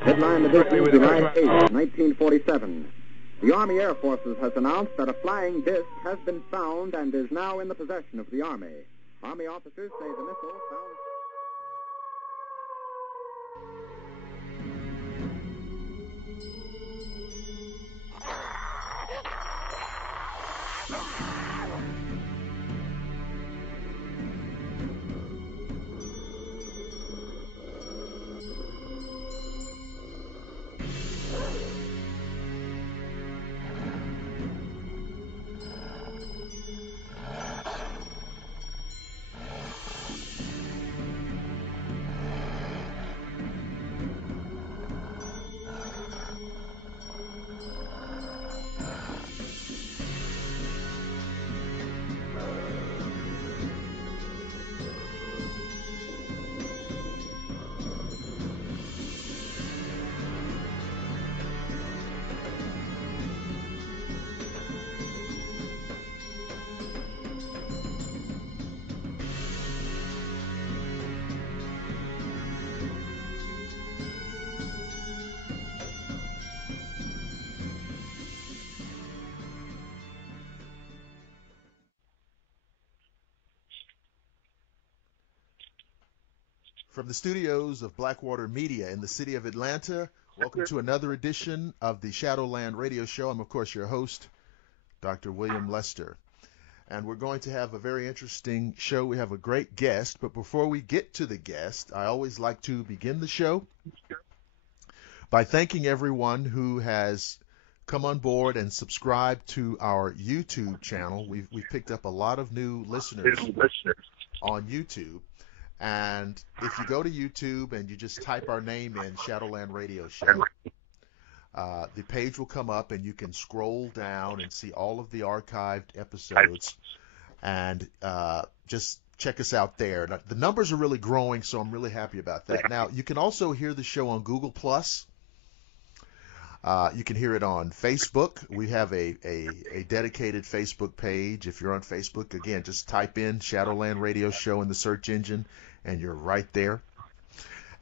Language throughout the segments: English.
Headline edition, July 8, 1947. The Army Air Forces has announced that a flying disc has been found and is now in the possession of the Army. Army officers say the missile found... From the studios of Blackwater Media in the city of Atlanta, welcome to another edition of the Shadowland Radio Show. I'm, of course, your host, Dr. William Lester. And we're going to have a very interesting show. We have a great guest, but before we get to the guest, I always like to begin the show by thanking everyone who has come on board and subscribed to our YouTube channel. We've picked up a lot of new listeners on YouTube. And if you go to YouTube and you just type our name in, Shadowland Radio Show, the page will come up and you can scroll down and see all of the archived episodes and just check us out there. Now, the numbers are really growing, so I'm really happy about that. Now, you can also hear the show on Google+. You can hear it on Facebook. We have a dedicated Facebook page. If you're on Facebook, again, just type in Shadowland Radio Show in the search engine, and you're right there.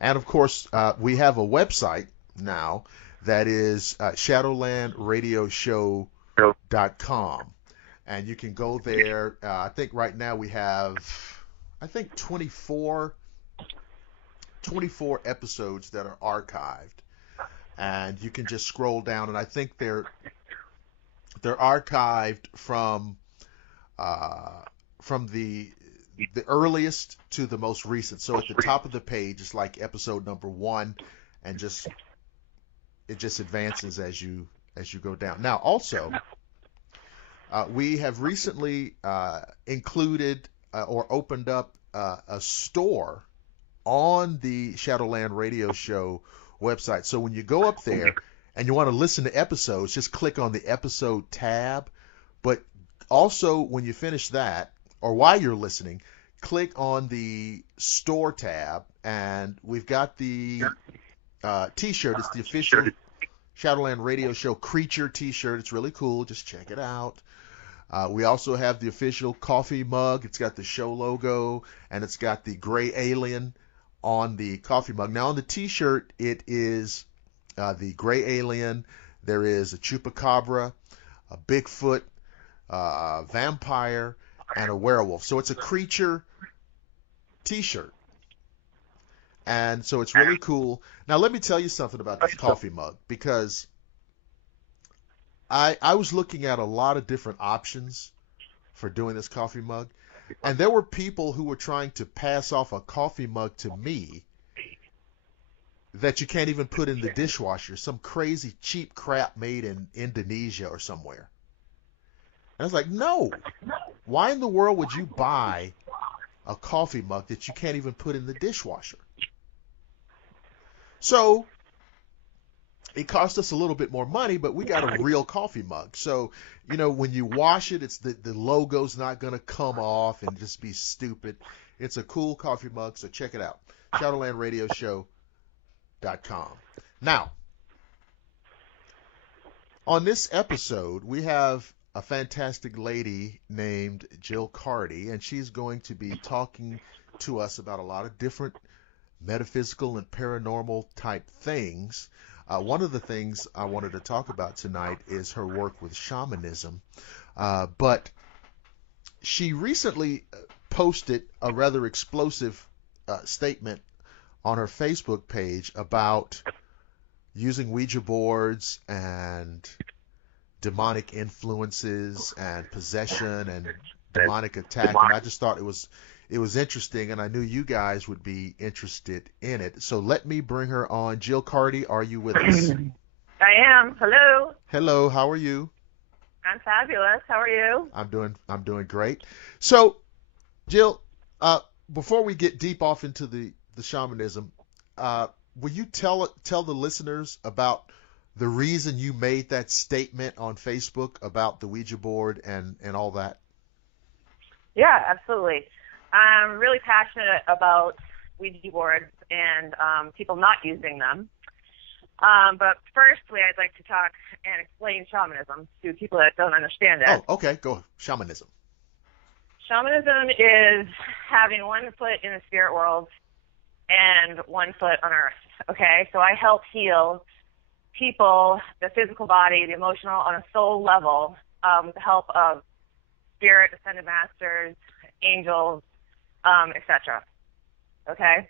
And, of course, we have a website now that is shadowlandradioshow.com. And you can go there. I think right now we have, 24 episodes that are archived. And you can just scroll down, and I think they're archived from the earliest to the most recent. So at the top of the page is like episode number 1, and it just advances as you go down. Now, also, we have recently included or opened up a store on the Shadowland Radio Show website. So when you go up there and you want to listen to episodes, just click on the episode tab. But also when you finish that, or while you're listening, click on the store tab, and we've got the t-shirt. It's the official Shadowland Radio Show Creature t-shirt. It's really cool. Just check it out. We also have the official coffee mug. It's got the show logo, and it's got the gray alien on the coffee mug. Now on the t-shirt, it is the gray alien. There is a chupacabra, a Bigfoot, a vampire, and a werewolf. So it's a creature t-shirt. And so it's really cool. Now let me tell you something about this coffee mug, because I was looking at a lot of different options for doing this coffee mug. And there were people who were trying to pass off a coffee mug to me that you can't even put in the dishwasher, some crazy cheap crap made in Indonesia or somewhere. And I was like, no. Why in the world would you buy a coffee mug that you can't even put in the dishwasher? So it cost us a little bit more money, but we got a real coffee mug. So, you know, when you wash it, it's the logo's not going to come off and just be stupid. It's a cool coffee mug, so check it out. Shadowlandradioshow.com. Now, on this episode, we have a fantastic lady named Jill Carty, and she's going to be talking to us about a lot of different metaphysical and paranormal type things. One of the things I wanted to talk about tonight is her work with shamanism. But she recently posted a rather explosive statement on her Facebook page about using Ouija boards and demonic influences and possession and demonic attack. And I just thought it was interesting, and I knew you guys would be interested in it. So let me bring her on. Jill Carty, are you with us? I am. Hello. Hello, how are you? I'm fabulous. How are you? I'm doing great. So, Jill, before we get deep off into the shamanism, will you tell the listeners about the reason you made that statement on Facebook about the Ouija board and all that? Yeah, absolutely. I'm really passionate about Ouija boards and people not using them. But firstly, I'd like to talk and explain shamanism to people that don't understand it. Oh, okay. Go. Shamanism. Shamanism is having one foot in the spirit world and one foot on earth. Okay? So I help heal people, the physical body, the emotional, on a soul level, with the help of spirit, ascended masters, angels, etc. Okay?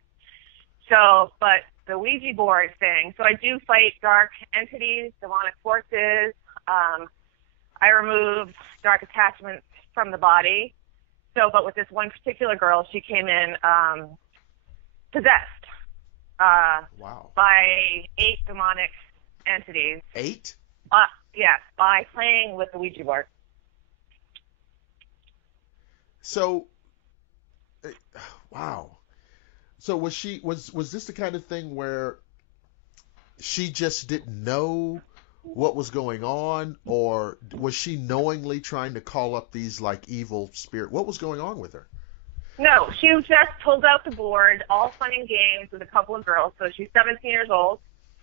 So, but the Ouija board thing, so I do fight dark entities, demonic forces. I remove dark attachments from the body. So, but with this one particular girl, she came in possessed by 8 demonic entities. 8? Yes, by playing with the Ouija board. So, wow. So was this the kind of thing where she just didn't know what was going on, or was she knowingly trying to call up these like evil spirit? What was going on with her? No, she just pulled out the board, all fun and games with a couple of girls. So she's 17 years old,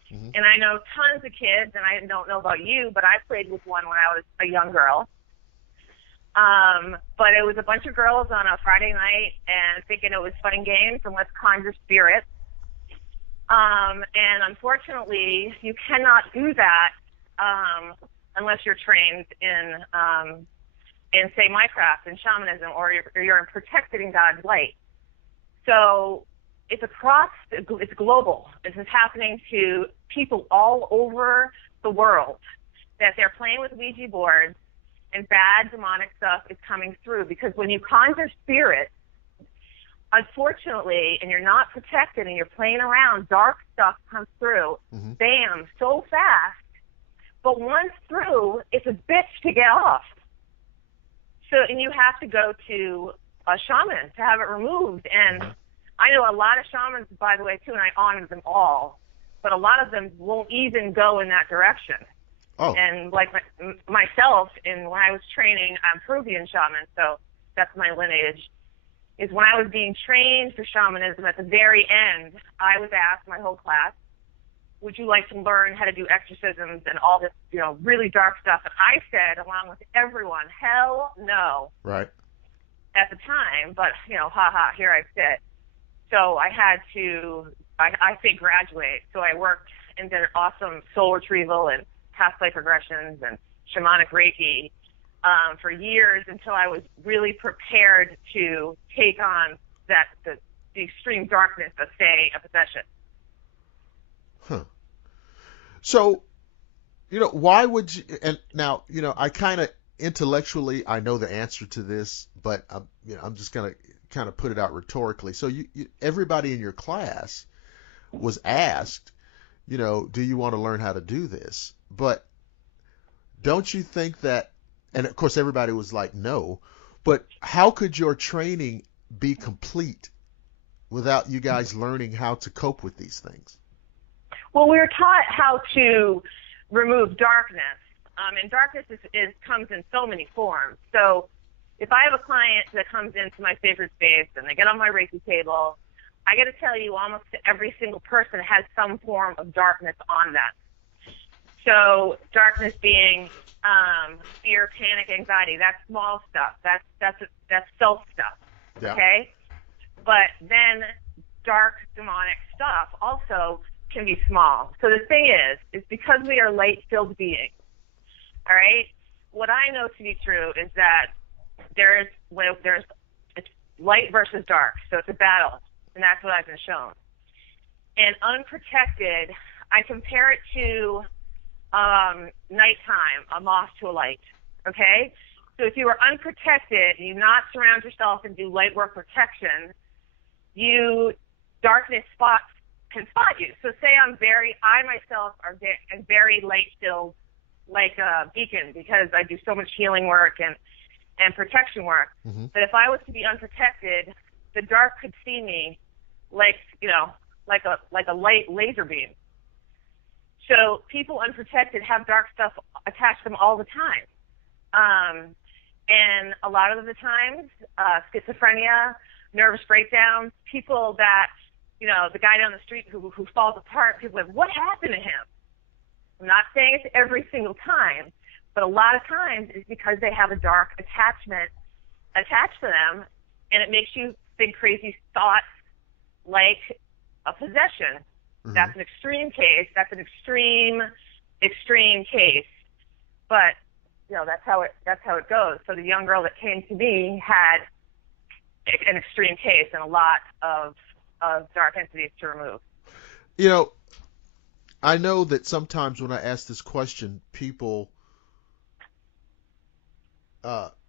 and I know tons of kids, and I don't know about you, but I played with one when I was a young girl. But it was a bunch of girls on a Friday night and thinking it was fun and games and let's conjure spirits. And unfortunately, you cannot do that unless you're trained in say, my craft, in shamanism, or you're protected in God's light. So it's it's global. This is happening to people all over the world, that they're playing with Ouija boards and bad demonic stuff is coming through. Because when you conjure spirits, unfortunately, and you're not protected and you're playing around, dark stuff comes through, bam, so fast. But once through, it's a bitch to get off. So, and you have to go to a shaman to have it removed. And I know a lot of shamans, by the way, too, and I honor them all, but a lot of them won't even go in that direction. Oh. And like myself, when I was training, I'm Peruvian shaman, so that's my lineage, is when I was being trained for shamanism, at the very end, I was asked, my whole class, would you like to learn how to do exorcisms and all this, really dark stuff? And I said, along with everyone, hell no. Right. At the time, but, haha, here I sit. So I had to, I say graduate. So I worked and did awesome soul retrieval and past life regressions and shamanic Reiki for years, until I was really prepared to take on the extreme darkness of, say, a possession. Huh. So, why would you, and now, I kind of intellectually, I know the answer to this, but I'm just going to kind of put it out rhetorically. So everybody in your class was asked, do you want to learn how to do this? But don't you think that, and of course everybody was like, no, but how could your training be complete without you guys learning how to cope with these things? Well, we were taught how to remove darkness, and darkness comes in so many forms. So if I have a client that comes into my sacred space and they get on my Reiki table, I got to tell you, almost every single person has some form of darkness on them. So darkness being fear, panic, anxiety, that's small stuff. That's self stuff. Yeah. Okay? But then dark demonic stuff also can be small. So the thing is because we are light-filled beings, all right, what I know to be true is that there's it's light versus dark, so it's a battle, and that's what I've been shown. And unprotected, I compare it to nighttime, a moth to a light, okay? So if you are unprotected, you not surround yourself and do light work protection, darkness can spot you. So say I myself am very light-filled, like a beacon, because I do so much healing work and protection work. Mm-hmm. But if I was to be unprotected, the dark could see me like a light laser beam. So people unprotected have dark stuff attached to them all the time. And a lot of the times, schizophrenia, nervous breakdowns, people that, the guy down the street who falls apart, people are like, what happened to him? I'm not saying it's every single time, but a lot of times it's because they have a dark attachment attached to them, and it makes you think crazy thoughts like a possession. Mm-hmm. That's an extreme case. That's an extreme case. But that's how it goes. So the young girl that came to me had an extreme case and a lot of dark entities to remove. I know that sometimes when I ask this question, people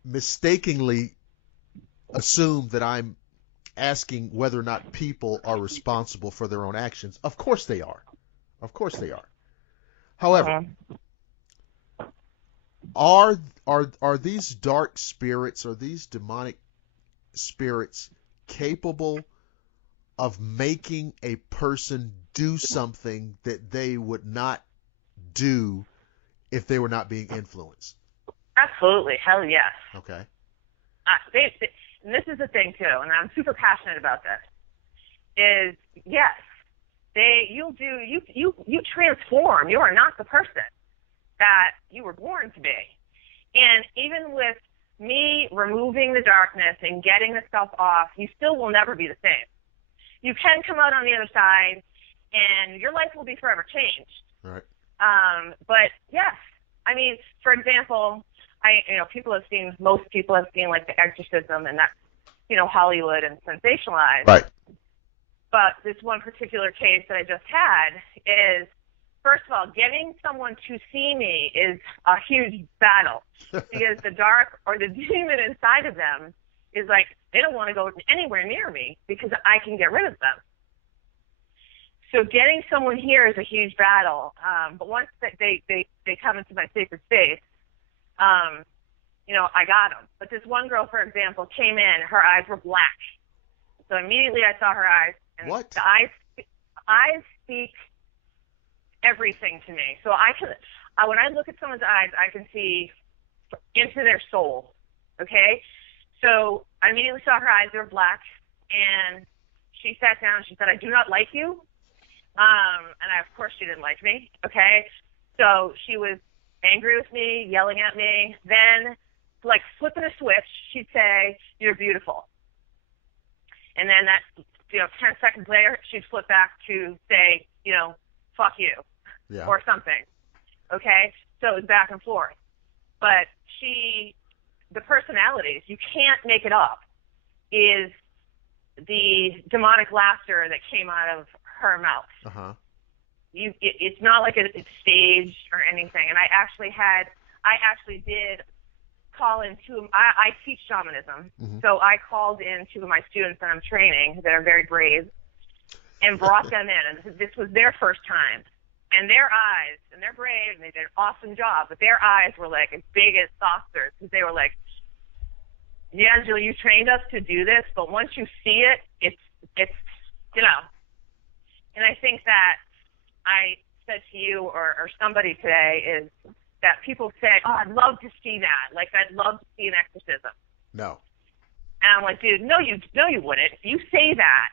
mistakenly assume that I'm asking whether or not people are responsible for their own actions. Of course they are. However, are these dark spirits, are these demonic spirits capable of making a person do something that they would not do if they were not being influenced? Absolutely. Hell yes. Okay. And this is the thing too, and I'm super passionate about this, is yes, you transform. You are not the person that you were born to be. And even with me removing the darkness and getting the stuff off, you still will never be the same. You can come out on the other side, and your life will be forever changed. Right. But yes, I mean, for example, most people have seen like The Exorcism, and that's, Hollywood and sensationalized. Right. But this one particular case that I just had is, first of all, getting someone to see me is a huge battle because the dark or the demon inside of them is like, they don't want to go anywhere near me because I can get rid of them. So getting someone here is a huge battle. But once they come into my sacred space, I got them. But this one girl, for example, came in, her eyes were black. So immediately I saw her eyes. And what? The eyes speak everything to me. So I can, when I look at someone's eyes, I can see into their soul. Okay? So I immediately saw her eyes, they were black, and she sat down and she said, I do not like you. Of course she didn't like me. Okay? So she was angry with me, yelling at me. Then, like flipping a switch, she'd say, you're beautiful. And then 10 seconds later, she'd flip back to say, fuck you. Yeah. Or something. Okay? So it was back and forth. But the personalities, you can't make it up, is the demonic laughter that came out of her mouth. Uh-huh. It's not like it's staged or anything. And I actually did call in I teach shamanism. Mm-hmm. So I called in two of my students that I'm training that are very brave and brought them in. And this was their first time. And their eyes, and they're brave, and they did an awesome job, but their eyes were like as big as saucers, because they were like, yeah, Jill, you trained us to do this, but once you see it, it's And I think that I said to you or somebody today is that people say, oh, I'd love to see that. Like, I'd love to see an exorcism. No. And I'm like, dude, no, you wouldn't. You say that.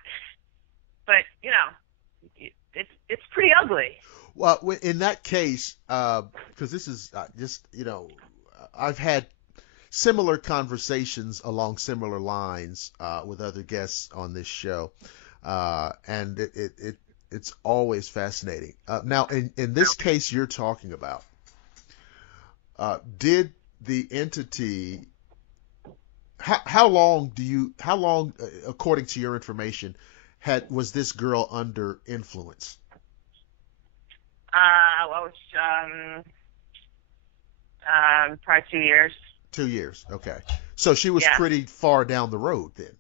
But, it's pretty ugly. Well, in that case, because this is I've had similar conversations along similar lines with other guests on this show. And it's always fascinating. Now, in this case you're talking about, did the entity, how long, according to your information, was this girl under influence? Probably 2 years. 2 years, okay. So she was pretty far down the road then.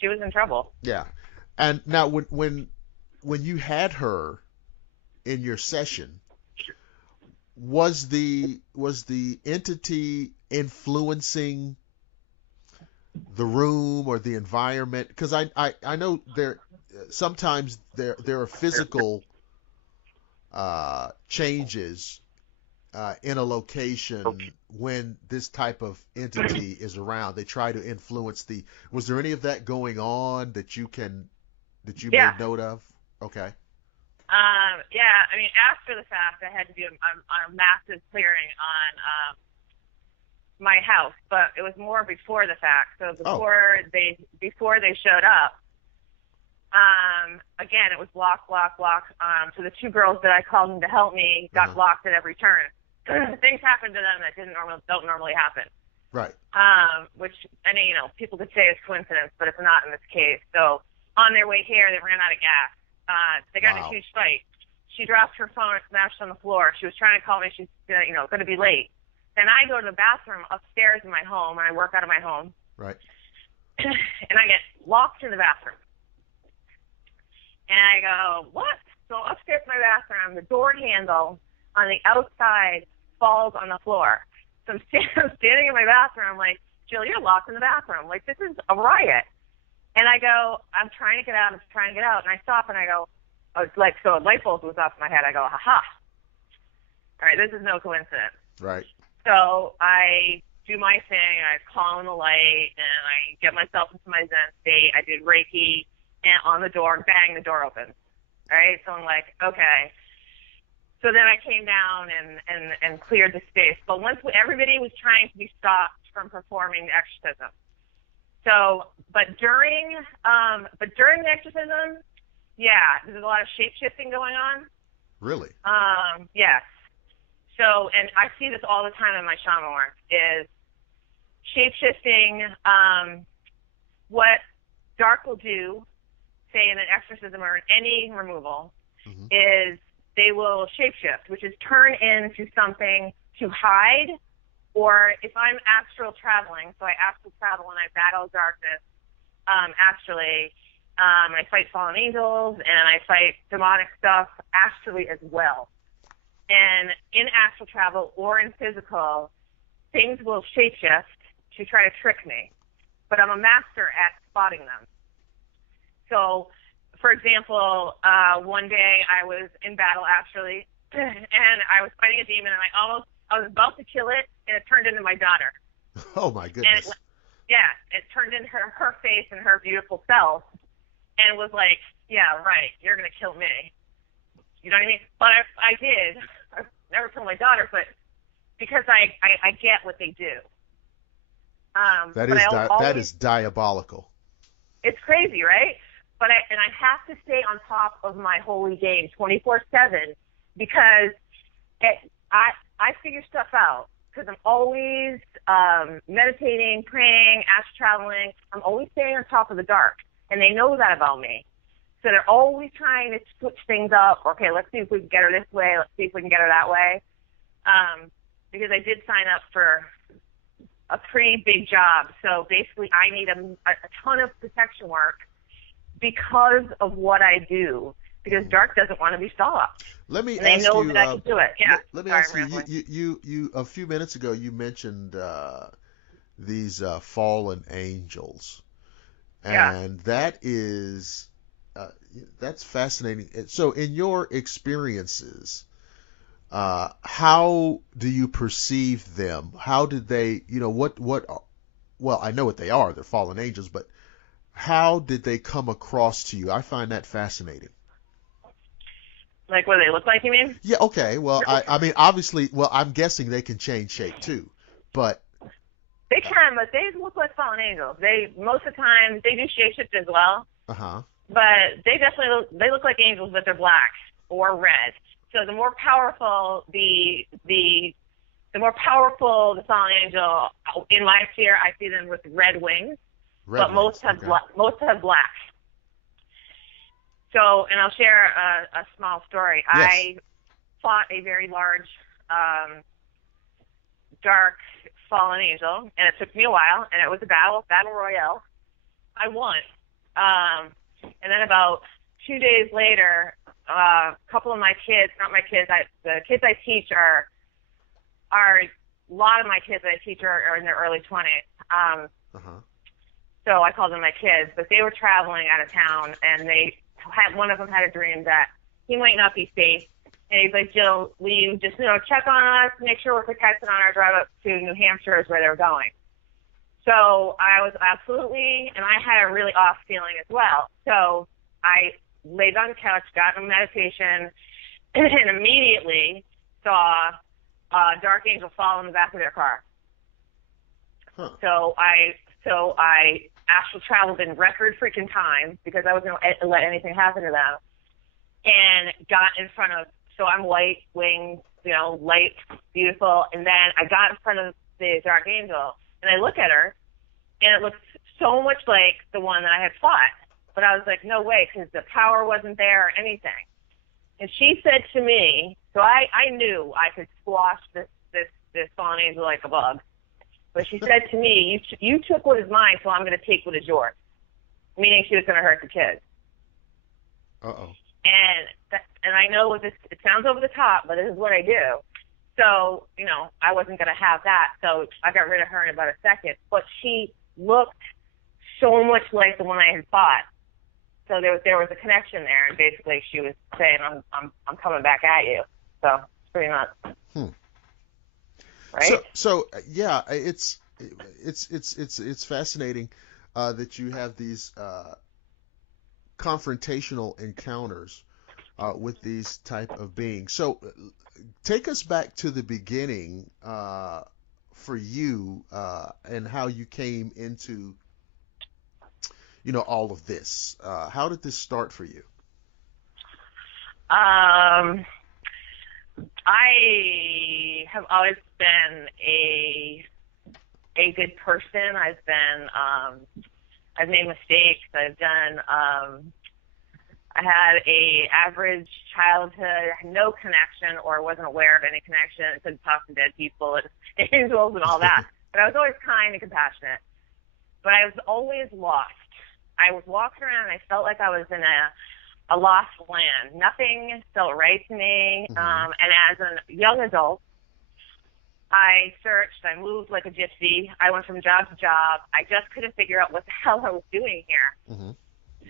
She was in trouble. Yeah. And now when you had her in your session, was the entity influencing the room or the environment? Because I know sometimes there are physical changes in a location when this type of entity is around. They try to influence was there any of that going on that you made note of? Okay. I mean, after the fact, I had to do a massive clearing on my house, but it was more before the fact. So before they showed up, again, it was block. So the two girls that I called in to help me got blocked at every turn. Things happened to them that don't normally happen. Right. Which, people could say is coincidence, but it's not in this case. So on their way here, they ran out of gas. They got in a huge fight. She dropped her phone and smashed on the floor. She was trying to call me. She's, going to be late. Then I go to the bathroom upstairs in my home, and I work out of my home. Right. And I get locked in the bathroom. And I go, what? So upstairs in my bathroom, the door handle on the outside falls on the floor. So I'm standing in my bathroom, like, Jill, you're locked in the bathroom. Like, this is a riot. And I go, I'm trying to get out. And I stop and I go, so a light bulb goes off in my head. I go, ha-ha. All right, this is no coincidence. Right. So I do my thing. I call on the light and I get myself into my Zen state. I did Reiki and on the door, bang, the door opens. All right. So I'm like, okay. So then I came down and cleared the space. But everybody was trying to be stopped from performing the exorcism. So, but during the exorcism, there's a lot of shape-shifting going on. Really? Yes. So, and I see this all the time in my shaman work, is shape-shifting. What dark will do, say in an exorcism or in any removal, is they will shape-shift, which is turn into something to hide. Or if I'm astral traveling, so I astral travel and I battle darkness astrally, I fight fallen angels and I fight demonic stuff astrally as well. And in astral travel or in physical, things will shapeshift to try to trick me. But I'm a master at spotting them. So, for example, one day I was in battle astrally and I was fighting a demon and I was about to kill it, and it turned into my daughter. Oh, my goodness. And it turned into her face and her beautiful self, and it was like, yeah, right, you're going to kill me. You know what I mean? But I did. I never killed my daughter, but because I get what they do. That is diabolical. It's crazy, right? But I have to stay on top of my holy game 24/7 because I figure stuff out because I'm always meditating, praying, astral traveling. I'm always staying on top of the dark, and they know that about me. So they're always trying to switch things up. Okay, let's see if we can get her this way. Let's see if we can get her that way. Because I did sign up for a pretty big job. So basically I need a ton of protection work because of what I do. Because dark doesn't want to be stopped. Let me and ask they know you, that I can do it. Yeah. Let me ask you. You a few minutes ago you mentioned these fallen angels, and that is that's fascinating. So, in your experiences, how do you perceive them? How did they? What? Well, I know what they are. They're fallen angels, but how did they come across to you? I find that fascinating. Like what do they look like, you mean? Yeah, okay. Well, I mean, obviously, I'm guessing they can change shape too. But They can, but they look like fallen angels. Most of the time, they do shapeshift as well. Uh-huh. But they definitely look like angels, but they're black or red. So the more powerful the fallen angel in my sphere, I see them with red wings. But most have black. So, and I'll share a small story. Yes. I fought a very large, dark fallen angel, and it took me a while, and it was a battle royale. I won. And then about 2 days later, a couple of my kids, not my kids, the kids I teach are a lot of my kids that I teach are in their early 20s. So I call them my kids, but they were traveling out of town, and one of them had a dream that he might not be safe. And he's like, Jill, will you just, check on us, make sure we're protected on our drive up to New Hampshire is where they were going. So I was absolutely, and I had a really off feeling as well. So I laid on the couch, got in meditation, and immediately saw a dark angel fall in the back of their car. Huh. So I astral traveled in record freaking time because I wasn't going to let anything happen to them, and got in front of, so I'm white, wings, light, beautiful, and then I got in front of the dark angel, and I look at her, and it looks so much like the one that I had fought, but I was like, no way, because the power wasn't there or anything. And she said to me, so I knew I could squash this fallen angel like a bug. But she said to me, you took what is mine, so I'm going to take what is yours. Meaning she was going to hurt the kids. Uh-oh. And I know it sounds over the top, but this is what I do. So, I wasn't going to have that. So I got rid of her in about a second. But she looked so much like the one I had fought. So there was a connection there, and basically she was saying, I'm coming back at you. So pretty much. Right? So yeah, it's fascinating that you have these confrontational encounters with these type of beings. So take us back to the beginning for you and how you came into all of this. How did this start for you? I have always been a good person. I've made mistakes. I had a average childhood, no connection, or wasn't aware of any connection. I couldn't talk to dead people and angels and all that. But I was always kind and compassionate. But I was always lost. I was walking around and I felt like I was in a lost land. Nothing felt right to me. And as a young adult, I searched. I moved like a gypsy. I went from job to job. I just couldn't figure out what the hell I was doing here. Mm-hmm.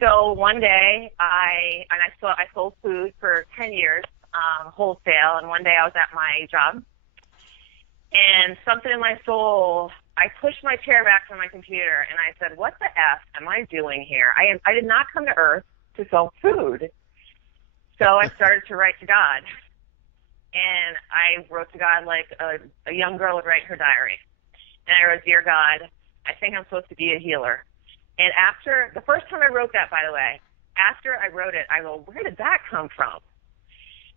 So one day, I sold food for 10 years, wholesale. And one day I was at my job, and something in my soul, I pushed my chair back from my computer, and I said, "What the F am I doing here? I did not come to Earth to sell food." So I started to write to God. And I wrote to God like a young girl would write her diary. And I wrote, "Dear God, I think I'm supposed to be a healer." And after, the first time I wrote that, by the way, after I wrote it, I go, where did that come from?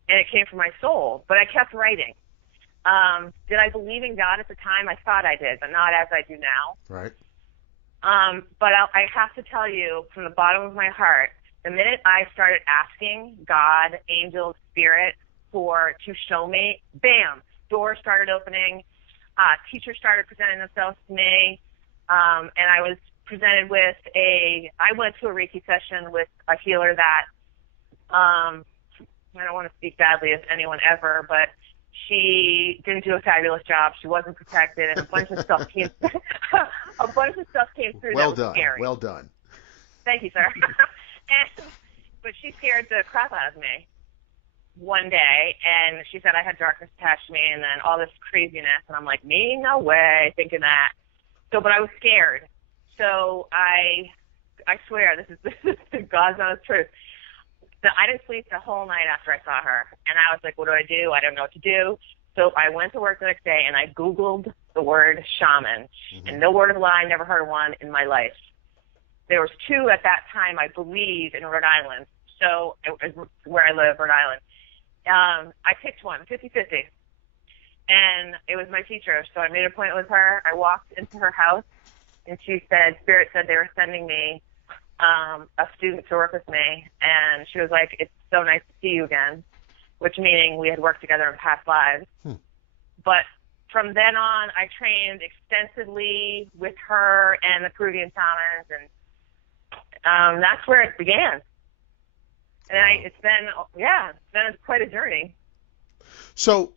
And it came from my soul. But I kept writing. Did I believe in God at the time? I thought I did, but not as I do now. Right. But I have to tell you, from the bottom of my heart, the minute I started asking God, angels, spirit, to show me, bam, doors started opening, teachers started presenting themselves to me, and I was presented with I went to a Reiki session with a healer that, I don't want to speak badly of anyone ever, but she didn't do a fabulous job. She wasn't protected, and a bunch of stuff came through Well that was done. scary. Well done. Thank you, sir. But she scared the crap out of me one day, and she said I had darkness attached to me, and then all this craziness, and I'm like, me? No way, thinking that. So, but I was scared. So I swear, this is God's honest truth. I didn't sleep the whole night after I saw her, and I was like, what do? I don't know what to do. So I went to work the next day and I Googled the word shaman, and no word of a lie, never heard of one in my life. There was 2 at that time, I believe, in Rhode Island. So where I live, Rhode Island. I picked one, 50-50. And it was my teacher. So I made an appointment with her. I walked into her house, and she said, Spirit said they were sending me a student to work with me. And she was like, it's so nice to see you again, which meaning we had worked together in past lives. But from then on, I trained extensively with her and the Peruvian shamans, and that's where it began. And it's been quite a journey. So,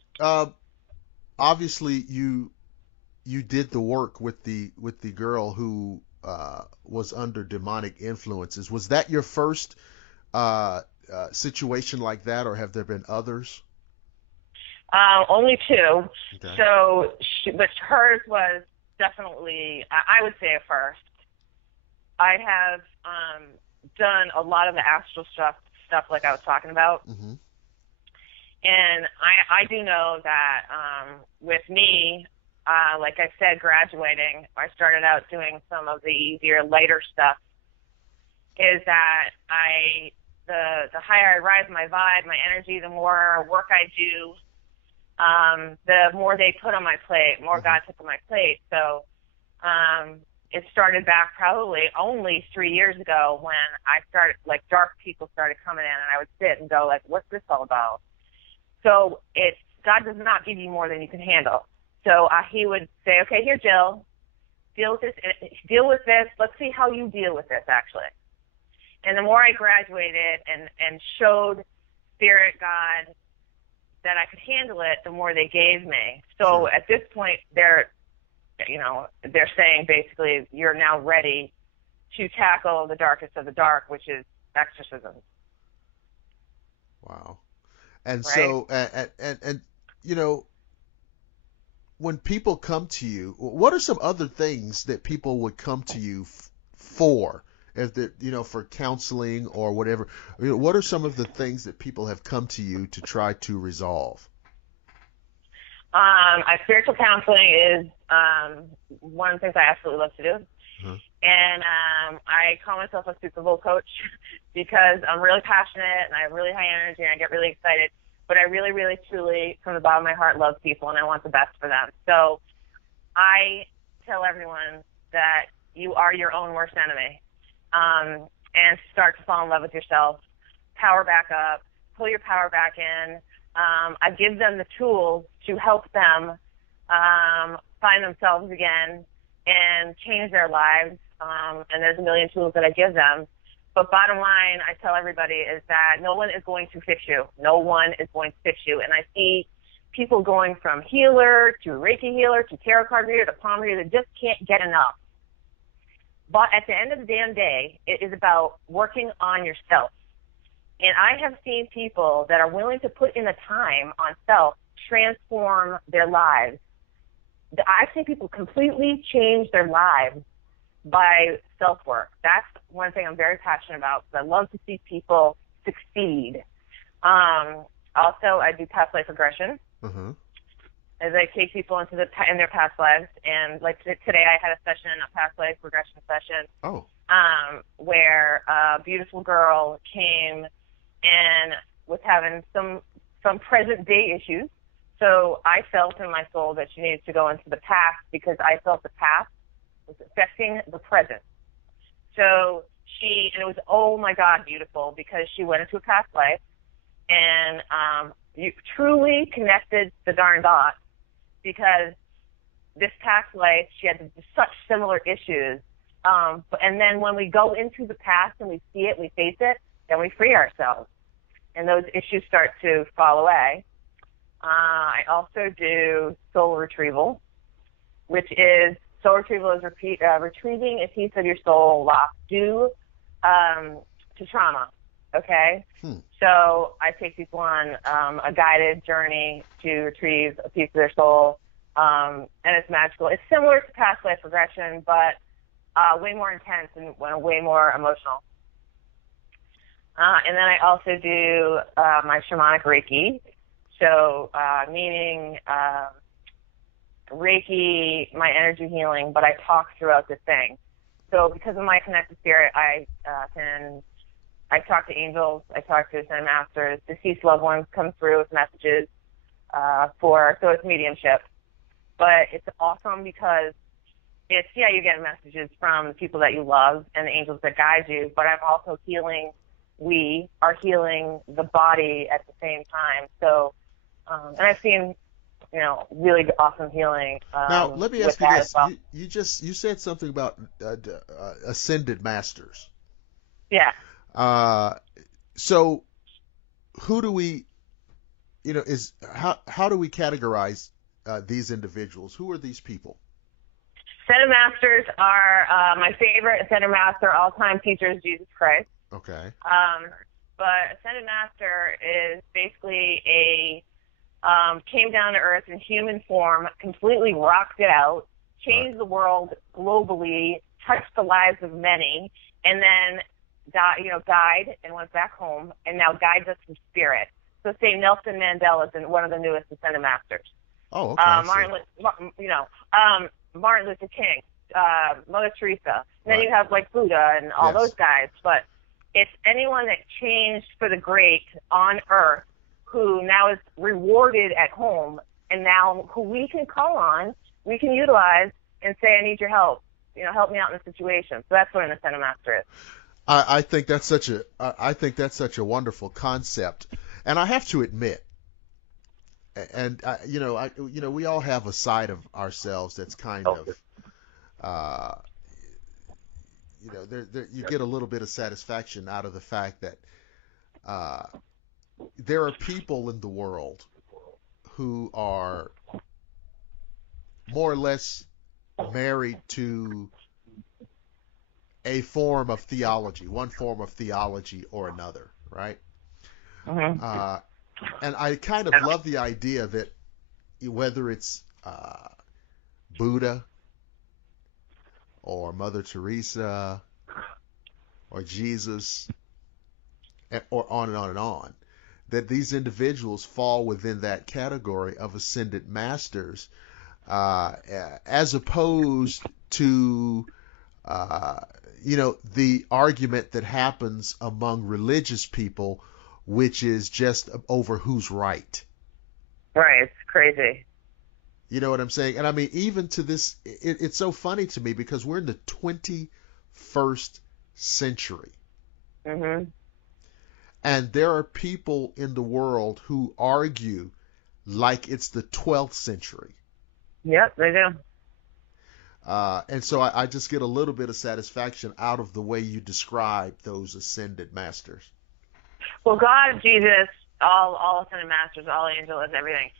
obviously you did the work with the girl who was under demonic influences. Was that your first situation like that, or have there been others? Only 2. Okay. So, but hers was definitely, I would say, a first. I have done a lot of the astral stuff like I was talking about. And I do know that with me, like I said, graduating, I started out doing some of the easier, lighter stuff, is that the higher I rise my vibe, my energy, the more work I do, the more they put on my plate, more God took on my plate. So it started back probably only 3 years ago when I started, like, dark people started coming in, and I would sit and go, like, what's this all about? So God does not give you more than you can handle. So he would say, okay, here, Jill, deal with this. Let's see how you deal with this, actually. And the more I graduated and showed Spirit, God, that I could handle it, the more they gave me. So at this point, they're saying basically you're now ready to tackle the darkest of the dark, which is exorcism. Wow. And right? So, and when people come to you, what are some other things that people would come to you for? If for counseling or whatever, what are some of the things that people have come to you to try to resolve? Spiritual counseling is one of the things I absolutely love to do. And I call myself a Super Bowl coach because I'm really passionate and I have really high energy and I get really excited. But I really, really, truly, from the bottom of my heart, love people and I want the best for them. So I tell everyone that you are your own worst enemy. And start to fall in love with yourself, power back up, pull your power back in. I give them the tools to help them find themselves again and change their lives. And there's a million tools that I give them. But bottom line, I tell everybody is that no one is going to fix you. No one is going to fix you. And I see people going from healer to Reiki healer to tarot card reader to palm reader that just can't get enough. But at the end of the damn day, it is about working on yourself. And I have seen people that are willing to put in the time on self, transform their lives. I've seen people completely change their lives by self-work. That's one thing I'm very passionate about because I love to see people succeed. Also, I do past life regression. As I take people in their past lives, and like today, I had a session, a past life regression session, where a beautiful girl came and was having some present day issues. So I felt in my soul that she needed to go into the past because I felt the past was affecting the present. So and it was, oh my God, beautiful, because she went into a past life and you truly connected the darn dots. Because this past life, she had such similar issues. And then when we go into the past and we see it, we face it, then we free ourselves. And those issues start to fall away. I also do soul retrieval, which is retrieving a piece of your soul lost due to trauma. Okay? So I take people on a guided journey to retrieve a piece of their soul, and it's magical. It's similar to past life regression, but way more intense and way more emotional. And then I also do my shamanic Reiki. So, meaning Reiki, my energy healing, but I talk throughout the thing. So because of my connected spirit, I talk to angels, I talk to ascended masters, deceased loved ones come through with messages so it's mediumship. But it's awesome because you get messages from the people that you love and the angels that guide you, but I'm also we are healing the body at the same time. So, and I've seen, really awesome healing. Now, let me ask you this. Well. You said something about ascended masters. Yeah. So who do we, how do we categorize these individuals? Who are these people? Ascended masters are my favorite ascended master all-time teacher is Jesus Christ. Okay. But ascended master is basically came down to earth in human form, completely rocked it out, changed the world globally, touched the lives of many, and then died and went back home, and now guides us from spirit. So say Nelson Mandela is one of the newest ascended masters. Oh, okay. Martin Luther King, Mother Teresa. And then you have like Buddha and all those guys. But it's anyone that changed for the great on earth who now is rewarded at home, and now who we can call on, we can utilize and say, I need your help. Help me out in the situation. So that's what an ascended master is. I think that's such a wonderful concept, and I have to admit, and we all have a side of ourselves that's kind of, you get a little bit of satisfaction out of the fact that there are people in the world who are more or less married to a form of theology, one form of theology or another, right? Mm-hmm. And I kind of love the idea that whether it's Buddha or Mother Teresa or Jesus, or on and on and on, that these individuals fall within that category of ascended masters, as opposed to the argument that happens among religious people, which is just over who's right. Right, it's crazy. You know what I'm saying? And I mean, even to this, it's so funny to me because we're in the 21st century. Mm-hmm. And there are people in the world who argue like it's the 12th century. Yep, they do. And so I just get a little bit of satisfaction out of the way you describe those ascended masters. Well, God, Jesus, all ascended masters, all angels, everything,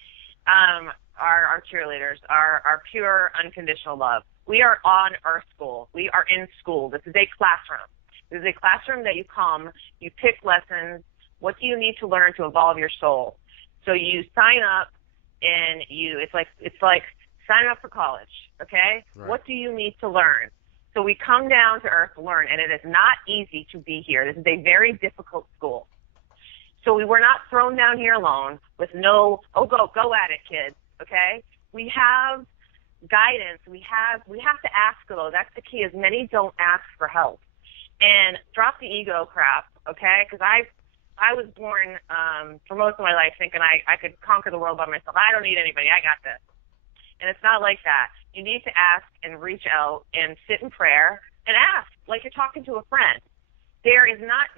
are cheerleaders, are pure, unconditional love. We are on Earth School. We are in school. This is a classroom. This is a classroom that you come, you pick lessons. What do you need to learn to evolve your soul? So you sign up, and it's like sign up for college, okay? Right. What do you need to learn? So we come down to Earth to learn, and it is not easy to be here. This is a very difficult school. So we were not thrown down here alone with no, go at it, kids, okay? We have guidance. We have to ask, though. That's the key, is many don't ask for help. And drop the ego crap, okay? Because I was born for most of my life thinking I could conquer the world by myself. I don't need anybody. I got this. And it's not like that. You need to ask and reach out and sit in prayer and ask like you're talking to a friend.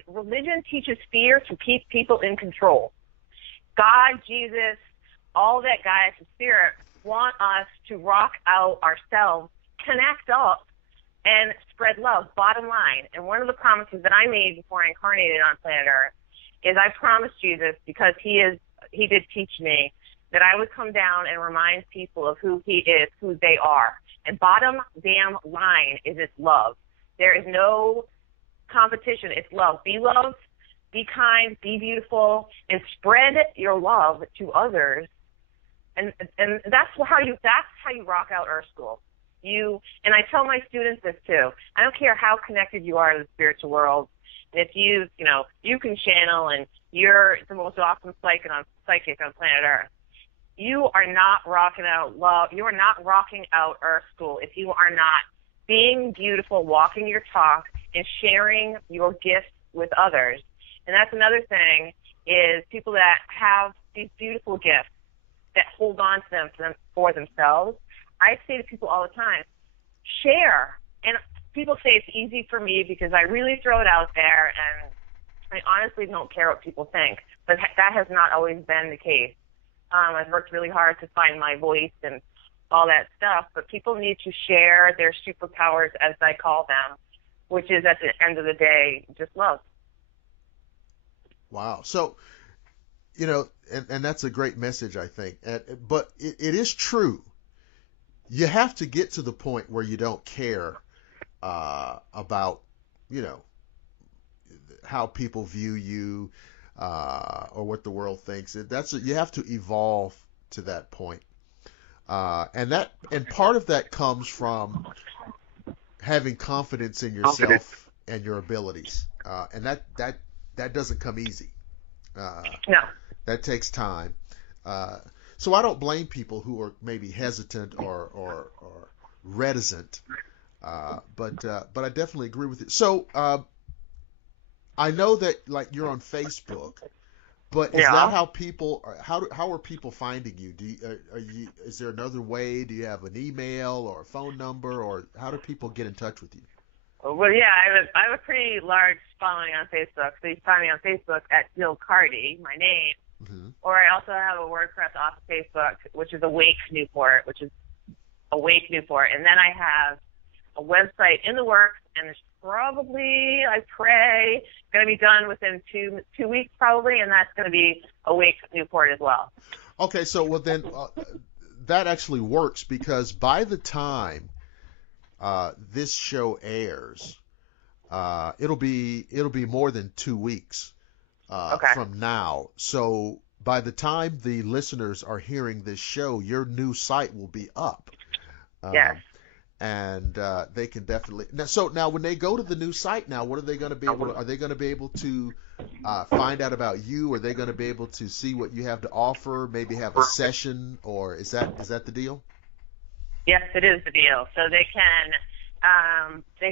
Religion teaches fear to keep people in control. God, Jesus, all that guys and spirit want us to rock out ourselves, connect up, and spread love, bottom line. And one of the promises that I made before I incarnated on planet Earth is I promised Jesus, because he did teach me, that I would come down and remind people of who he is, who they are. And bottom damn line is it's love. There is no competition. It's love. Be loved, be kind, be beautiful, and spread your love to others. And that's how you rock out Earth School. And I tell my students this too. I don't care how connected you are to the spiritual world. If you can channel and you're the most awesome psychic on planet Earth, you are not rocking out love. You are not rocking out Earth School if you are not being beautiful, walking your talk, and sharing your gifts with others. And that's another thing, is people that have these beautiful gifts that hold on to them for themselves. I say to people all the time, share. And people say it's easy for me because I really throw it out there, and I honestly don't care what people think. But that has not always been the case. I've worked really hard to find my voice and all that stuff, but people need to share their superpowers, as I call them, which is at the end of the day just love. Wow. So, and that's a great message, I think. But it is true. You have to get to the point where you don't care about, how people view you or what the world thinks. You have to evolve to that point. And part of that comes from having confidence in yourself and your abilities. And that doesn't come easy. No. That takes time. So I don't blame people who are maybe hesitant or reticent. But I definitely agree with it. So I know that, like, you're on Facebook, but is that how people? How are people finding you? Is there another way? Do you have an email or a phone number, or how do people get in touch with you? Well, yeah, I have a pretty large following on Facebook. So you can find me on Facebook at Jill Carty, my name, or I also have a WordPress off of Facebook, which is Awake Newport, and then I have a website in the works, and it's probably, I pray, going to be done within two weeks probably, and that's going to be Awake Newport as well. Okay, so then that actually works, because by the time this show airs, it'll be more than 2 weeks from now. So by the time the listeners are hearing this show, your new site will be up. Yes. And they can definitely now when they go to the new site now, what are they going to be able to, are they going to be able to find out about you? Are they going to be able to see what you have to offer, maybe have a session, or is that the deal? Yes, it is the deal. So they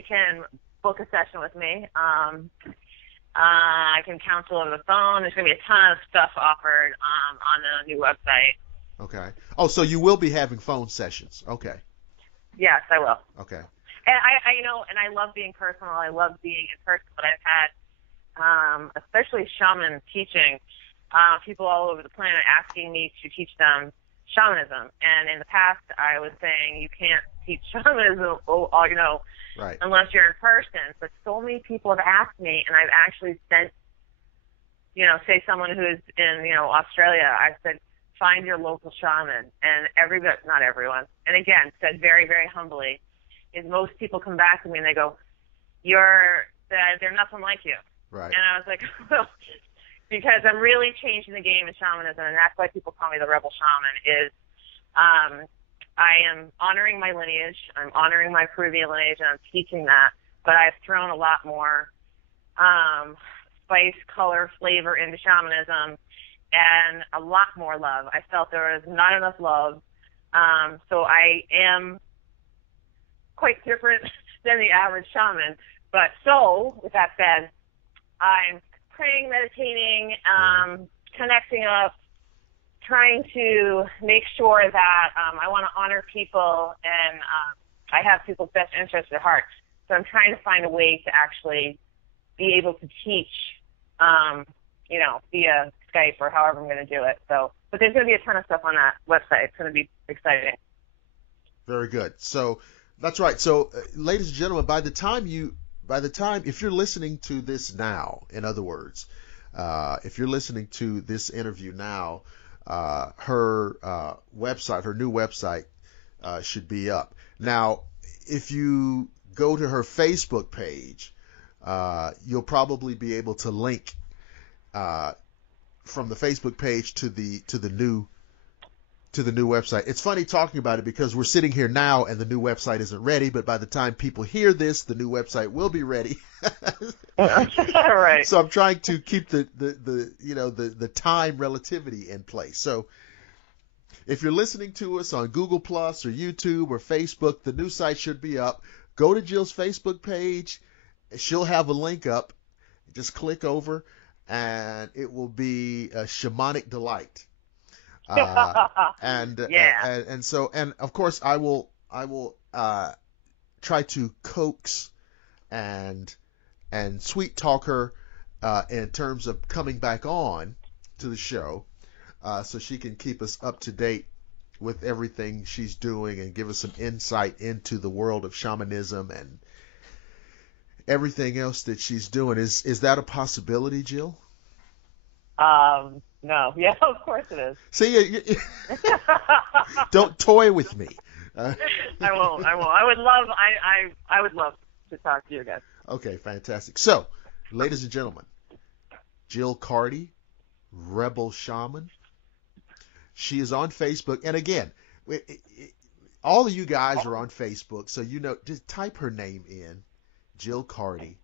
can book a session with me. I can counsel over the phone. There's going to be a ton of stuff offered on the new website. Okay. Oh, so you will be having phone sessions. Okay. Yes, I will. Okay. And I love being personal. I love being in person, but I've had, especially shaman teaching, people all over the planet asking me to teach them shamanism. And in the past, I was saying you can't teach shamanism, right, unless you're in person. But so many people have asked me, and I've actually sent, say someone who's in, Australia, I've said, find your local shaman, and not everyone, and again, said very, very humbly, is most people come back to me and they go, they're nothing like you. Right. And I was like, well, because I'm really changing the game in shamanism, and that's why people call me the Rebel Shaman, is I am honoring my lineage, I'm honoring my Peruvian lineage, and I'm teaching that, but I've thrown a lot more spice, color, flavor into shamanism, and a lot more love. I felt there was not enough love. So I am quite different than the average shaman. But so, with that said, I'm praying, meditating, connecting up, trying to make sure that I want to honor people, and I have people's best interests at heart. So I'm trying to find a way to actually be able to teach, via Skype or however I'm going to do it. So, but there's going to be a ton of stuff on that website. It's going to be exciting. Very good. So that's right. So, ladies and gentlemen, by the time if you're listening to this now, in other words, if you're listening to this interview now, her website, her new website, should be up. Now, if you go to her Facebook page, you'll probably be able to link from the Facebook page to the new to the new website. It's funny talking about it because we're sitting here now and the new website isn't ready, but by the time people hear this, the new website will be ready. Right. So I'm trying to keep the time relativity in place. So if you're listening to us on Google Plus or YouTube or Facebook, the new site should be up. Go to Jill's Facebook page. She'll have a link up. Just click over, and it will be a shamanic delight. And of course I will try to coax and sweet talk her in terms of coming back on to the show, so she can keep us up to date with everything she's doing and give us some insight into the world of shamanism and everything else that she's doing. Is that a possibility, Jill? No. Yeah, of course it is. See, don't toy with me. I won't. I would love to talk to you again. Okay, fantastic. So, ladies and gentlemen, Jill Carty, Rebel Shaman. She is on Facebook. And again, all of you guys are on Facebook, so just type her name in, Jill Carty.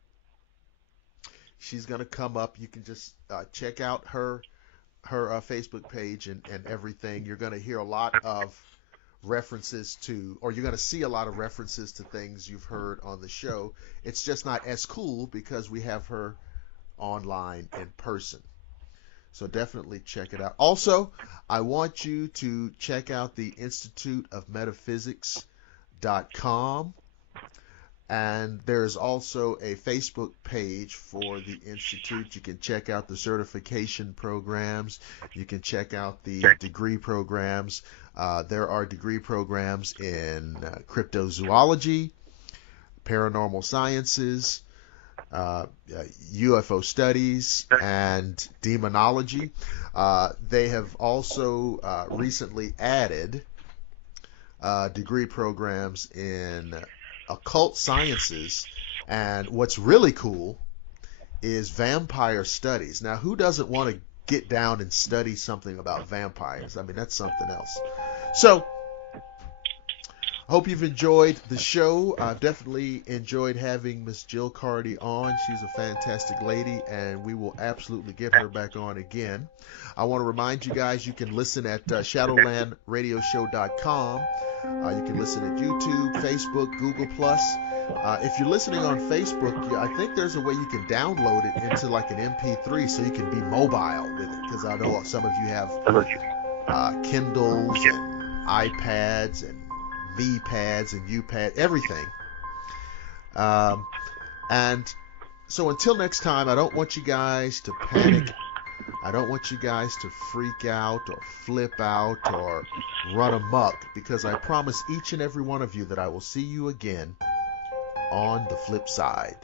She's going to come up. You can just check out her Facebook page and everything. You're going to hear a lot of references to, or you're going to see a lot of references to things you've heard on the show. It's just not as cool because we have her online in person. So definitely check it out. Also, I want you to check out the Institute of Metaphysics.com. And there's also a Facebook page for the Institute. You can check out the certification programs. You can check out the degree programs. There are degree programs in cryptozoology, paranormal sciences, UFO studies, and demonology. They have also recently added degree programs in occult sciences, and what's really cool is vampire studies. Now, who doesn't want to get down and study something about vampires? I mean, that's something else. So, I hope you've enjoyed the show. I've definitely enjoyed having Miss Jill Carty on. She's a fantastic lady, and we will absolutely get her back on again. I want to remind you guys you can listen at shadowlandradioshow.com. You can listen at YouTube, Facebook, Google+. If you're listening on Facebook, I think there's a way you can download it into like an MP3 so you can be mobile with it, because I know some of you have Kindles and iPads and V-pads and U-pads, everything. And so until next time, I don't want you guys to panic. I don't want you guys to freak out or flip out or run amok, because I promise each and every one of you that I will see you again on the flip side.